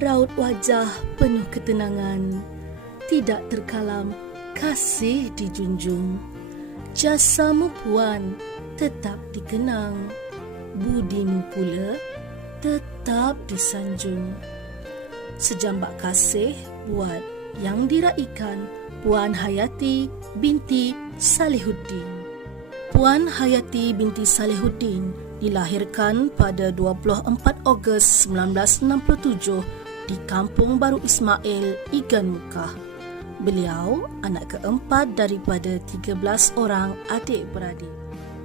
Raut wajah penuh ketenangan, tidak terkalam kasih dijunjung. Jasamu puan tetap dikenang, budimu pula tetap disanjung. Sejambak kasih buat yang diraikan Puan Hayati binti Salihuddin. Puan Hayati binti Salihuddin dilahirkan pada 24 Ogos 1967 di Kampung Baru Ismail, Igan Mukah. Beliau anak keempat daripada 13 orang adik-beradik.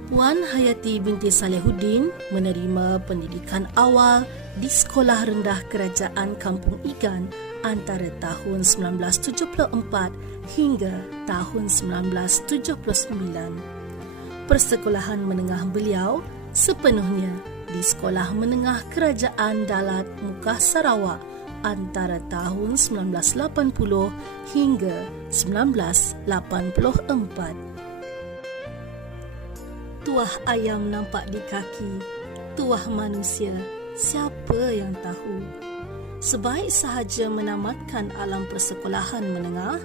Puan Hayati binti Salihuddin menerima pendidikan awal di Sekolah Rendah Kerajaan Kampung Igan antara tahun 1974 hingga tahun 1979. Persekolahan menengah beliau sepenuhnya di Sekolah Menengah Kerajaan Dalat Mukah Sarawak antara tahun 1980 hingga 1984. Tuah ayam nampak di kaki, tuah manusia siapa yang tahu. Sebaik sahaja menamatkan alam persekolahan menengah,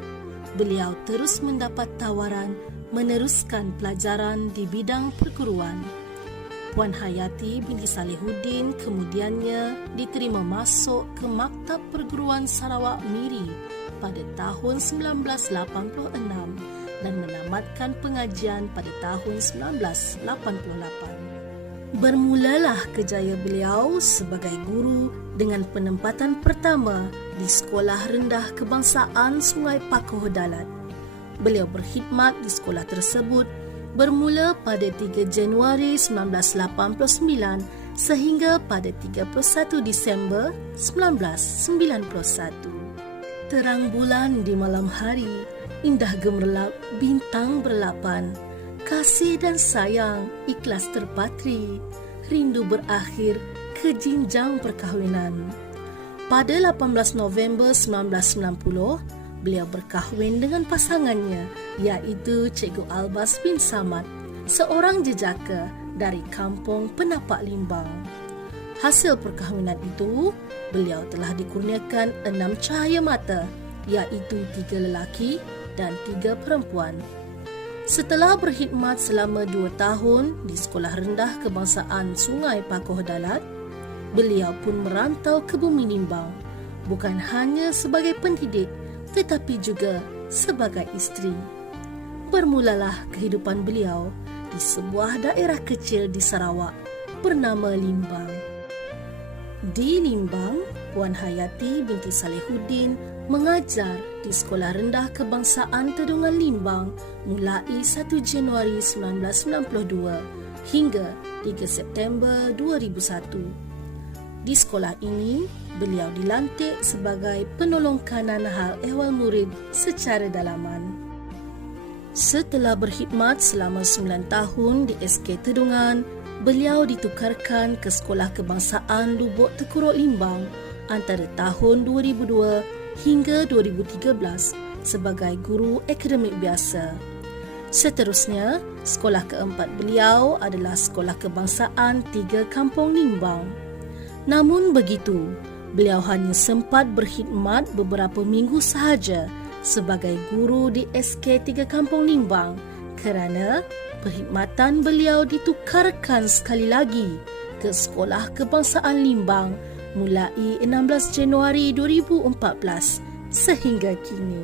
beliau terus mendapat tawaran meneruskan pelajaran di bidang perguruan. Puan Hayati binti Salihuddin kemudiannya diterima masuk ke Maktab Perguruan Sarawak Miri pada tahun 1986 dan menamatkan pengajian pada tahun 1988. Bermulalah kejaya beliau sebagai guru dengan penempatan pertama di Sekolah Rendah Kebangsaan Sungai Pakuh Dalat. Beliau berkhidmat di sekolah tersebut bermula pada 3 Januari 1989 sehingga pada 31 Disember 1991. Terang bulan di malam hari, indah gemerlap bintang berlapan, kasih dan sayang ikhlas terpatri, rindu berakhir ke jenjang perkahwinan. Pada 18 November 1990, beliau berkahwin dengan pasangannya iaitu Cikgu Albas bin Samad, seorang jejaka dari Kampung Penapak Limbang. Hasil perkahwinan itu, beliau telah dikurniakan 6 cahaya mata iaitu 3 lelaki dan 3 perempuan. Setelah berkhidmat selama 2 tahun di Sekolah Rendah Kebangsaan Sungai Pakuh Dalat, beliau pun merantau ke Bumi Limbang, bukan hanya sebagai pendidik tetapi juga sebagai isteri. Bermulalah kehidupan beliau di sebuah daerah kecil di Sarawak bernama Limbang. Di Limbang, Puan Hayati binti Salihuddin mengajar di Sekolah Rendah Kebangsaan Tedungan Limbang mulai 1 Januari 1992 hingga 3 September 2001. Di sekolah ini, beliau dilantik sebagai penolong kanan hal ehwal murid secara dalaman. Setelah berkhidmat selama 9 tahun di SK Tedungan, beliau ditukarkan ke Sekolah Kebangsaan Lubuk Tekuruk Limbang antara tahun 2002 hingga 2013 sebagai guru akademik biasa. Seterusnya, sekolah keempat beliau adalah Sekolah Kebangsaan 3 Kampung Limbang. Namun begitu, beliau hanya sempat berkhidmat beberapa minggu sahaja sebagai guru di SK 3 Kampung Limbang kerana perkhidmatan beliau ditukarkan sekali lagi ke Sekolah Kebangsaan Limbang mulai 16 Januari 2014 sehingga kini.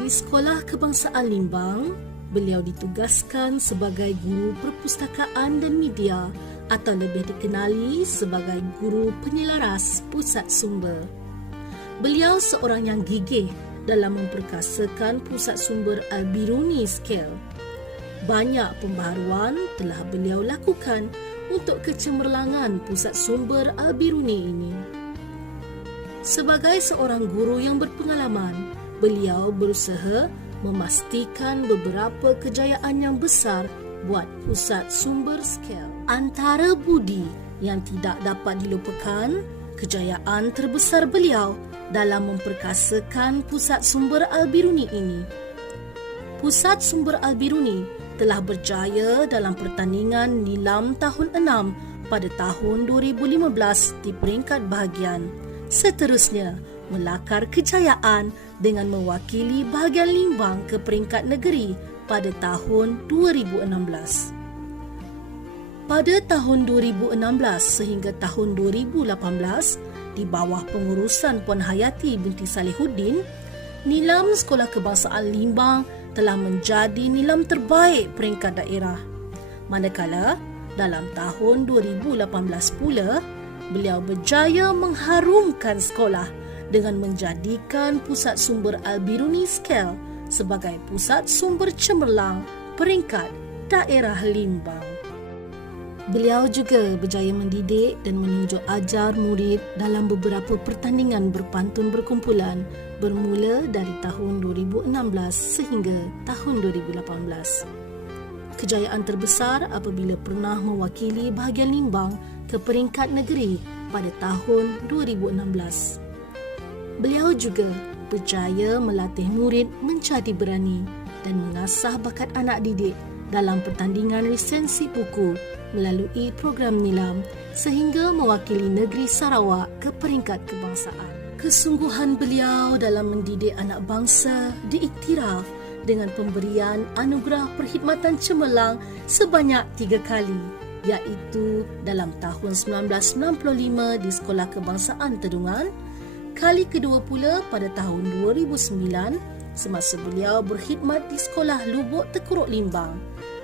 Di Sekolah Kebangsaan Limbang, beliau ditugaskan sebagai guru perpustakaan dan media atau lebih dikenali sebagai guru penyelaras pusat sumber. Beliau seorang yang gigih dalam memperkasakan pusat sumber Al-Biruni Scale. Banyak pembaharuan telah beliau lakukan untuk kecemerlangan pusat sumber Al-Biruni ini. Sebagai seorang guru yang berpengalaman, beliau berusaha memastikan beberapa kejayaan yang besar buat pusat sumber Scale. Antara budi yang tidak dapat dilupakan, kejayaan terbesar beliau dalam memperkasakan pusat sumber Al-Biruni ini. Pusat sumber Al-Biruni telah berjaya dalam pertandingan Nilam tahun 6 pada tahun 2015 di peringkat bahagian. Seterusnya, melakar kejayaan dengan mewakili bahagian Limbang ke peringkat negeri pada tahun 2016. Pada tahun 2016 sehingga tahun 2018, di bawah pengurusan Puan Hayati binti Salihuddin, Nilam Sekolah Kebangsaan Limbang telah menjadi nilam terbaik peringkat daerah. Manakala, dalam tahun 2018 pula, beliau berjaya mengharumkan sekolah dengan menjadikan pusat sumber Al-Biruni Scale sebagai pusat sumber cemerlang peringkat daerah Limbang. Beliau juga berjaya mendidik dan menunjuk ajar murid dalam beberapa pertandingan berpantun berkumpulan bermula dari tahun 2016 sehingga tahun 2018. Kejayaan terbesar apabila pernah mewakili bahagian Limbang ke peringkat negeri pada tahun 2016. Beliau juga berjaya melatih murid menjadi berani dan mengasah bakat anak didik dalam pertandingan resensi buku melalui program Nilam sehingga mewakili negeri Sarawak ke peringkat kebangsaan. Kesungguhan beliau dalam mendidik anak bangsa diiktiraf dengan pemberian anugerah perkhidmatan cemerlang sebanyak 3 kali, iaitu dalam tahun 1995 di Sekolah Kebangsaan Tedungan, kali kedua pula pada tahun 2009 semasa beliau berkhidmat di Sekolah Lubuk Tekuruk Limbang,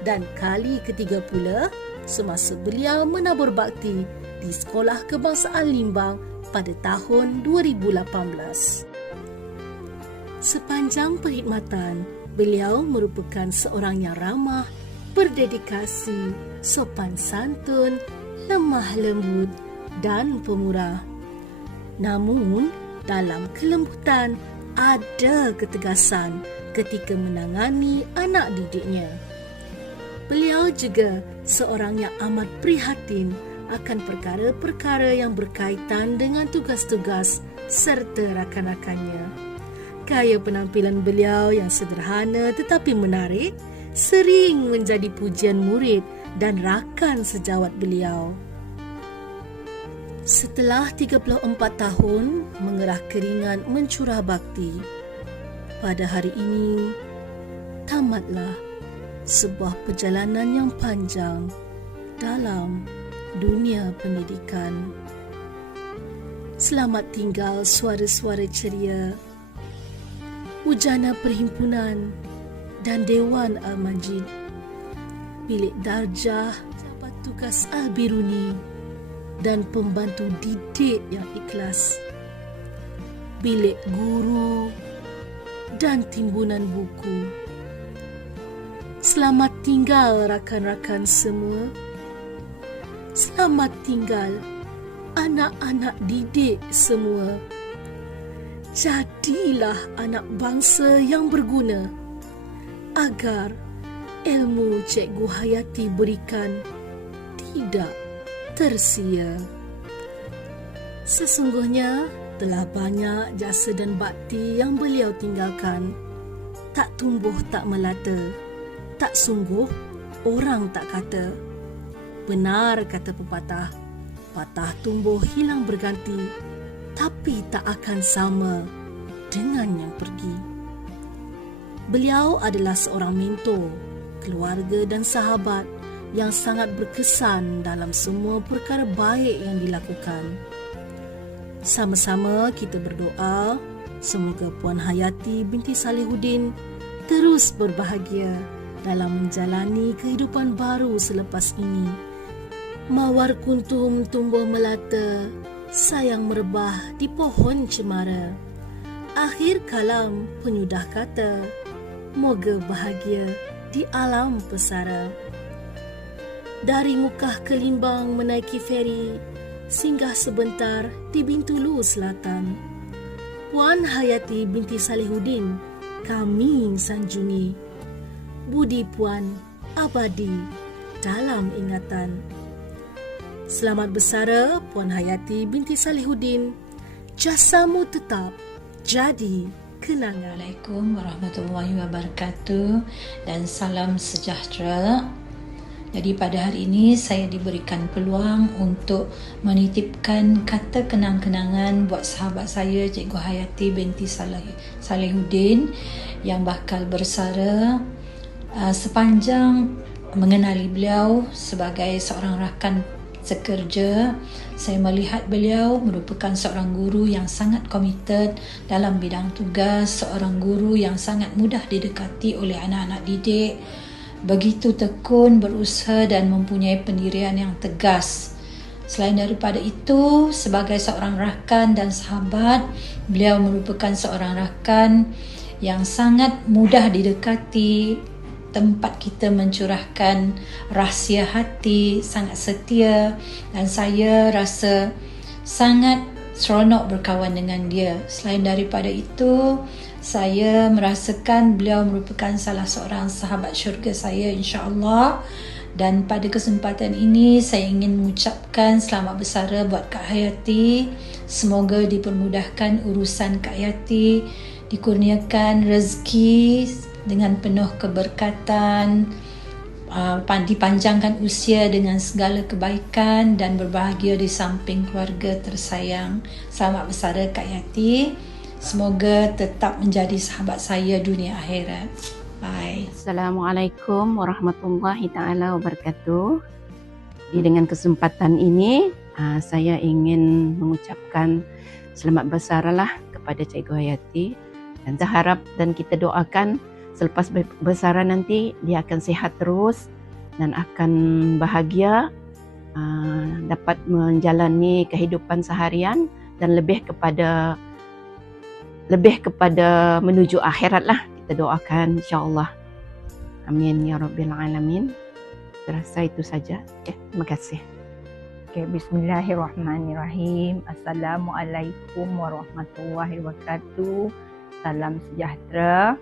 dan kali ketiga pula semasa beliau menabur bakti di Sekolah Kebangsaan Limbang pada tahun 2018. Sepanjang perkhidmatan, beliau merupakan seorang yang ramah, berdedikasi, sopan santun, lemah lembut dan pemurah. Namun, dalam kelembutan ada ketegasan ketika menangani anak didiknya. Beliau juga seorang yang amat prihatin akan perkara-perkara yang berkaitan dengan tugas-tugas serta rakan-rakannya. Gaya penampilan beliau yang sederhana tetapi menarik sering menjadi pujian murid dan rakan sejawat beliau. Setelah 34 tahun mengerah keringat mencurah bakti, pada hari ini tamatlah sebuah perjalanan yang panjang dalam dunia pendidikan. Selamat tinggal suara-suara ceria, Hujana Perhimpunan dan Dewan Al-Majid, Bilik Darjah, Jabat Tugas Al-Biruni dan pembantu didik yang ikhlas, Bilik Guru dan Timbunan Buku. Selamat tinggal rakan-rakan semua. Selamat tinggal anak-anak didik semua. Jadilah anak bangsa yang berguna agar ilmu Cikgu Hayati berikan tidak tersia. Sesungguhnya telah banyak jasa dan bakti yang beliau tinggalkan. Tak tumbuh tak melata, tak sungguh orang tak kata. Benar kata pepatah, patah tumbuh hilang berganti, tapi tak akan sama dengan yang pergi. Beliau adalah seorang mentor, keluarga dan sahabat yang sangat berkesan dalam semua perkara baik yang dilakukan. Sama-sama kita berdoa semoga Puan Hayati binti Salihuddin terus berbahagia dalam menjalani kehidupan baru selepas ini. Mawar kuntum tumbuh melata, sayang merebah di pohon cemara. Akhir kalam penyudah kata, moga bahagia di alam pesara. Dari Mukah ke Limbang menaiki feri, singgah sebentar di Bintulu Selatan. Puan Hayati binti Salihuddin kami sanjungi. Budi Puan abadi dalam ingatan. Selamat bersara Puan Hayati binti Salihuddin. Jasamu tetap jadi kenangan. Assalamualaikum warahmatullahi wabarakatuh dan salam sejahtera. Jadi pada hari ini saya diberikan peluang untuk menitipkan kata kenang-kenangan buat sahabat saya Cikgu Hayati binti Salihuddin yang bakal bersara. Sepanjang mengenali beliau sebagai seorang rakan sekerja, saya melihat beliau merupakan seorang guru yang sangat komited dalam bidang tugas, seorang guru yang sangat mudah didekati oleh anak-anak didik, begitu tekun, berusaha dan mempunyai pendirian yang tegas. Selain daripada itu, sebagai seorang rakan dan sahabat, beliau merupakan seorang rakan yang sangat mudah didekati, tempat kita mencurahkan rahsia hati, sangat setia dan saya rasa sangat seronok berkawan dengan dia. Selain daripada itu, saya merasakan beliau merupakan salah seorang sahabat syurga saya insya-Allah. Dan pada kesempatan ini saya ingin mengucapkan selamat bersara buat Kak Hayati. Semoga dipermudahkan urusan Kak Hayati, dikurniakan rezeki dengan penuh keberkatan, dipanjangkan usia dengan segala kebaikan dan berbahagia di samping keluarga tersayang. Selamat bersara Kak Yati. Semoga tetap menjadi sahabat saya dunia akhirat. Bye. Assalamualaikum warahmatullahi taala wabarakatuh. Dengan kesempatan ini, saya ingin mengucapkan selamat bersaralah kepada Cikgu Hayati dan saya harap dan kita doakan selepas bersara nanti dia akan sihat terus dan akan bahagia, dapat menjalani kehidupan seharian dan lebih kepada menuju akhirat lah, kita doakan insya-Allah. Amin ya rabbil alamin. Terasa itu saja. Terima kasih. Bismillahirrahmanirrahim. Assalamualaikum warahmatullahi wabarakatuh. Salam sejahtera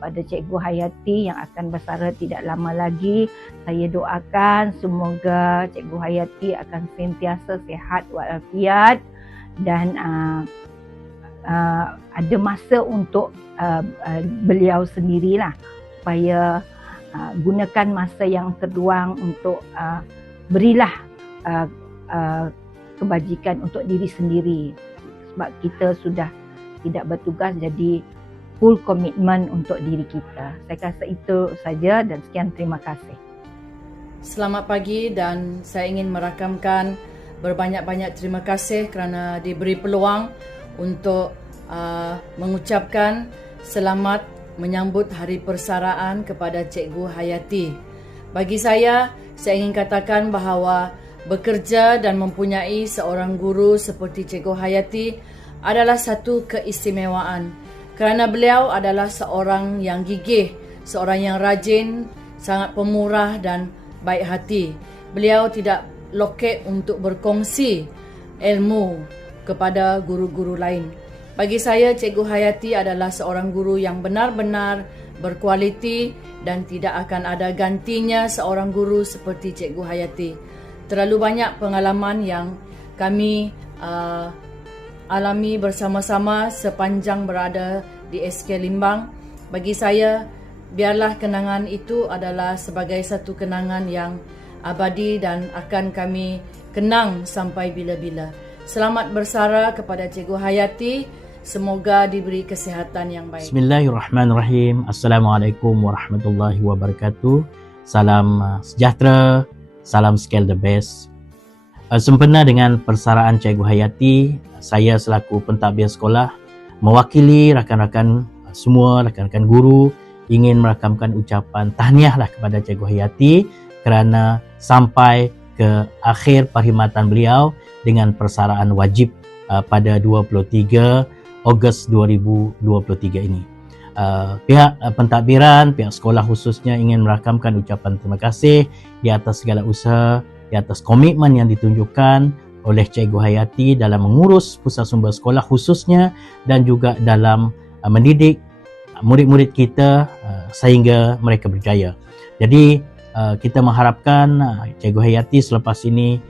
pada Cikgu Hayati yang akan bersara tidak lama lagi. Saya doakan semoga Cikgu Hayati akan sentiasa sihat walafiat dan ada masa untuk beliau sendirilah, supaya gunakan masa yang terluang untuk berilah kebajikan untuk diri sendiri, sebab kita sudah tidak bertugas, jadi full komitmen untuk diri kita. Saya rasa itu saja dan sekian, terima kasih. Selamat pagi dan saya ingin merakamkan berbanyak-banyak terima kasih kerana diberi peluang untuk mengucapkan selamat menyambut hari persaraan kepada Cikgu Hayati. Bagi saya ingin katakan bahawa bekerja dan mempunyai seorang guru seperti Cikgu Hayati adalah satu keistimewaan. Kerana beliau adalah seorang yang gigih, seorang yang rajin, sangat pemurah dan baik hati. Beliau tidak loket untuk berkongsi ilmu kepada guru-guru lain. Bagi saya, Cikgu Hayati adalah seorang guru yang benar-benar berkualiti dan tidak akan ada gantinya seorang guru seperti Cikgu Hayati. Terlalu banyak pengalaman yang kami alami bersama-sama sepanjang berada di SK Limbang. Bagi saya, biarlah kenangan itu adalah sebagai satu kenangan yang abadi dan akan kami kenang sampai bila-bila. Selamat bersara kepada Cikgu Hayati. Semoga diberi kesihatan yang baik. Bismillahirrahmanirrahim. Assalamualaikum warahmatullahi wabarakatuh. salam sejahtera, salam scale the best. Sempena dengan persaraan Cikgu Hayati, saya selaku pentadbir sekolah mewakili rakan-rakan semua, rakan-rakan guru ingin merakamkan ucapan tahniahlah kepada Cikgu Hayati kerana sampai ke akhir perkhidmatan beliau dengan persaraan wajib pada 23 Ogos 2023 ini. Pihak pentadbiran, pihak sekolah khususnya ingin merakamkan ucapan terima kasih di atas segala usaha, di atas komitmen yang ditunjukkan oleh Cikgu Hayati dalam mengurus pusat sumber sekolah khususnya dan juga dalam mendidik murid-murid kita sehingga mereka berjaya. Jadi kita mengharapkan Cikgu Hayati selepas ini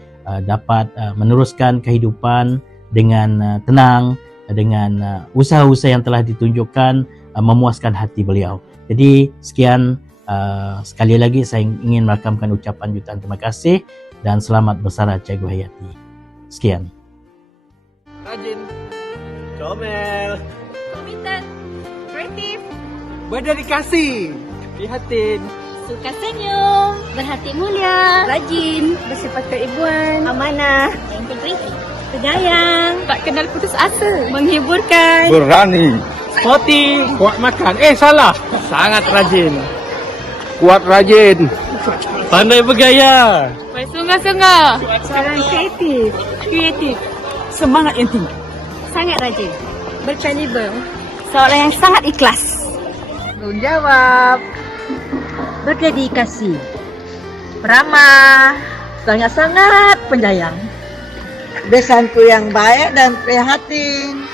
dapat meneruskan kehidupan dengan tenang, dengan usaha-usaha yang telah ditunjukkan memuaskan hati beliau. Jadi sekian, sekali lagi saya ingin merakamkan ucapan jutaan terima kasih dan selamat bersara Cikgu Hayati. Sekian. Rajin, comel, komited, kreatif, berdedikasi, prihatin, suka senyum, berhati mulia, rajin, bersifat keibuan, amanah, integriti, pedayang, tak kenal putus asa, menghiburkan, berani, sporty, kuat makan. Salah. Sangat rajin. Kuat rajin. Pandai bergaya. bersungguh-sungguh, seorang kreatif, semangat yang tinggi, sangat rajin, berkaliber, seorang yang sangat ikhlas, Tanggung jawab, berdedikasi, ramah, sangat-sangat penyayang, besanku yang baik dan prihatin,